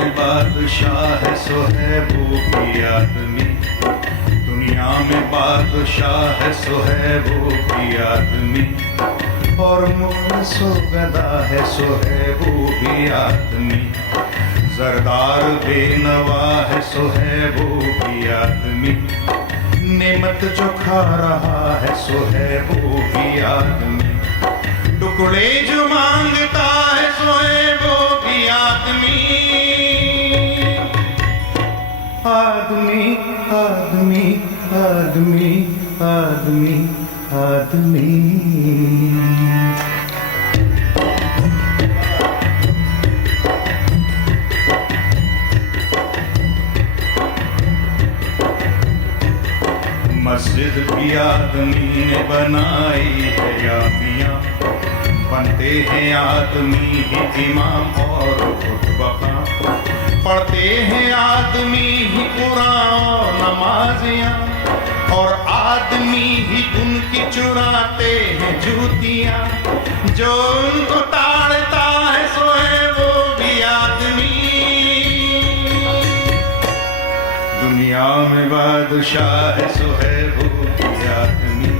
में बादशाह है सो है वो भी आदमी, दुनिया में बादशाह है सो है वो भी आदमी, और मुफलिस व गदा है सो है वो भी आदमी, जरदार बेनवा है सो है वो भी आदमी, नेमत जो खा रहा है सो है वो भी आदमी, टुकड़े जो मांगता है सो है वो भी आदमी। आदमी आदमी आदमी आदमी आदमी। मस्जिद भी आदमी ने बनाई है या मियां, बनते हैं आदमी ही इमाम और खुतबा, पढ़ते हैं आदमी ही कुरान और नमाजियां, और आदमी ही उनकी चुराते हैं जूतियां, जो उनको ताड़ता है सो है वो भी आदमी। दुनिया में बादशाह है सो है वो भी आदमी,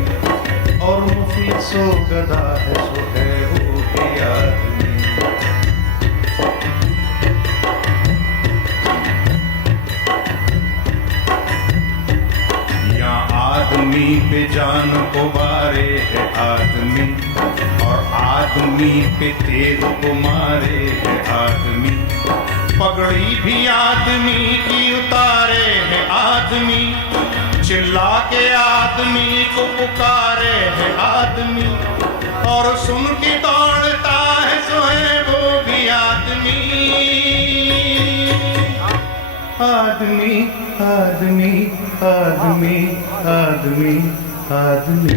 और मुफलिस व गदा है सो है वो भी आदमी। आदमी पे जान को मारे है आदमी, और आदमी पे तेग को मारे है आदमी, पगड़ी भी आदमी की उतारे है आदमी, चिल्ला के आदमी को पुकारे है आदमी, और सुन के दौड़ता है सो है वो भी आदमी। आदमी आदमी आदमी आदमी आदमी।